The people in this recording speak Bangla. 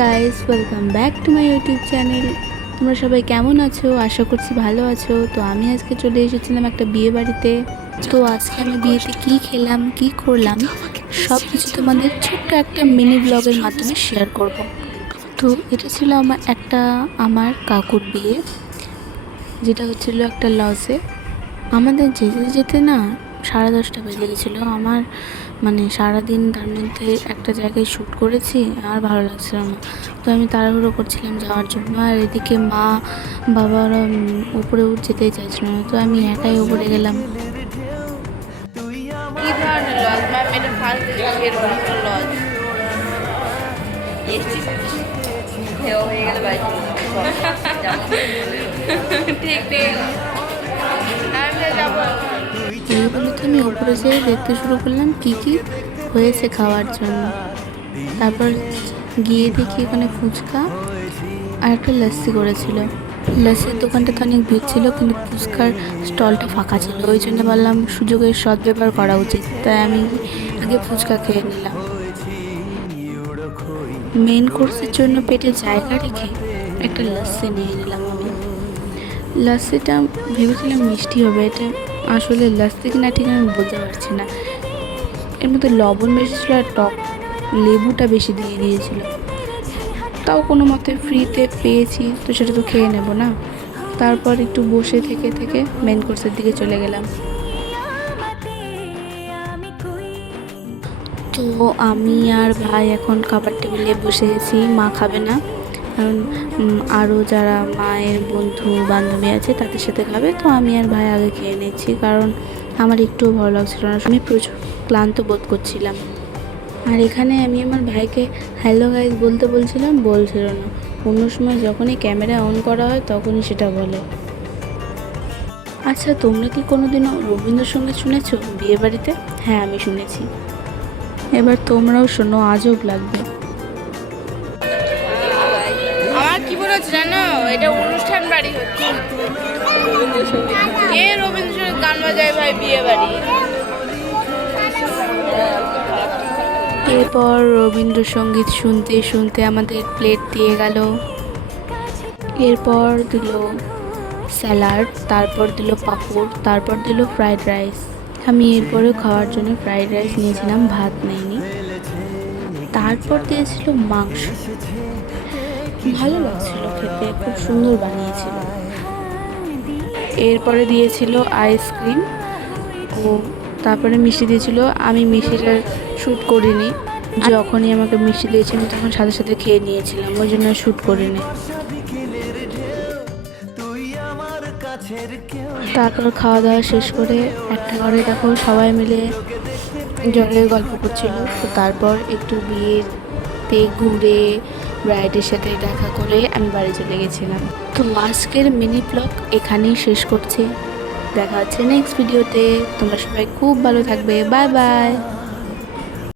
Guys, welcome back to my YouTube channel. তোমরা সবাই কেমন আছো? আশা করছি ভালো আছো। তো আমি আজকে চলে এসেছিলাম একটা বিয়ে বাড়িতে। তো আজকে আমি বিয়েতে কি খেলাম, কি করলাম, সব কিছু তোমাদের ছোট্ট একটা মিনি ব্লগের মাধ্যমে শেয়ার করব। তো এটা ছিল আমার কাকুর বিয়ে, যেটা হচ্ছিল একটা লজে। আমাদের যেতে যেতে না 10:30 বেজে গেছিলো। আমার সারাদিন তার মধ্যে একটা জায়গায় শ্যুট করেছি, আর ভালো লাগছিল না। তো আমি তাড়াহুড়ো করছিলাম যাওয়ার জন্য, আর এদিকে মা বাবারা উপরে যেতেই চাইছিল না। তো আমি একাই উপরে গেলাম। কি ধরনের লজ ম্যাম? এটা ফার্স্ট দেখছি এরকম একটা লজ। হয়ে গেলে বাড়ি ঠিক ঠিক যাবো। এই বলে তো আমি উপরে যেয়ে দেখতে শুরু করলাম কি কি হয়েছে খাওয়ার জন্য। তারপর গিয়ে দেখি এখানে ফুচকা আর একটা লস্যি করেছিল। লস্যির দোকানটা তো অনেক ভিড় ছিল, কিন্তু ফুচকার স্টলটা ফাঁকা ছিল। ওই জন্য বললাম সুযোগের সদ্ব্যবহার করা উচিত, তাই আমি আগে ফুচকা খেয়ে নিলাম। মেন কোর্সের জন্য পেটে জায়গা রেখে একটা লস্যি নিয়ে নিলাম আমি। লস্যিটা ভেবেছিলাম মিষ্টি হবে, এটা আসলে লস্যি কিনা ঠিক আমি বলতে পারছি না। এর মধ্যে লবণ বেশি ছিল আর টক লেবুটা বেশি দিয়ে দিয়েছিল। তাও কোনো মতে ফ্রিতে পেয়েছি, তো সেটা তো খেয়ে নেব না। তারপর একটু বসে থেকে থেকে মেন কোর্সের দিকে চলে গেলাম। তো আমি আর ভাই এখন খাবার টেবিলে বসে গেছি। মা খাবে না, কারণ আরও যারা মায়ের বন্ধু বান্ধবী আছে তাদের সাথে খাবে। তো আমি আর ভাই আগে খেয়ে নিচ্ছি, কারণ আমার একটুও ভালো লাগছিল না। আমি প্রচুর ক্লান্ত বোধ করছিলাম। আর এখানে আমি আমার ভাইকে হ্যালো গাইজ বলতে বলছিল না। অন্য সময় যখনই ক্যামেরা অন করা হয় তখনই সেটা বলে। আচ্ছা, তোমরা কি কোনোদিনও রবীন্দ্রসঙ্গীত শুনেছো বিয়ে বাড়িতে? হ্যাঁ, আমি শুনেছি। এবার তোমরাও শোনো, আজব লাগবে। আমার কি মনে হচ্ছে জানো, এটা অনুষ্ঠান বাড়ি হচ্ছে। কে রবীন্দ্রসঙ্গীত গান বাজায় ভাই বিয়ে বাড়ি? এরপর রবীন্দ্রসঙ্গীত শুনতে শুনতে আমাদের প্লেট দিয়ে গেল। এরপর দিল স্যালাড, তারপর দিল পাঁপড়, তারপর দিল ফ্রাইড রাইস। আমি এরপরেও খাওয়ার জন্য ফ্রাইড রাইস নিয়েছিলাম, ভাত নেইনি। তারপর দিয়েছিল মাংস, ভালো লাগছিল খেতে, খুব সুন্দর বানিয়েছিল। এরপরে দিয়েছিল আইসক্রিম ও তারপরে মিষ্টি দিয়েছিল। আমি মিষ্টিটা শ্যুট করিনি, যখনই আমাকে মিষ্টি দিয়েছিলাম তখন সাথে সাথে খেয়ে নিয়েছিলাম, ওই জন্য শ্যুট করিনি। তারপর খাওয়া দাওয়া শেষ করে একটা ঘরে দেখো সবাই মিলে জলের গল্প করছিল। তো তারপর একটু বিয়েতে ঘুরে ব্রাইডের সাথে দেখা করে আমি বাড়ি চলে গেছিলাম। তো আজকের মিনি ব্লগ এখানেই শেষ করছি। দেখা হচ্ছে নেক্সট ভিডিওতে। তোমরা সবাই খুব ভালো থাকবে। Bye bye.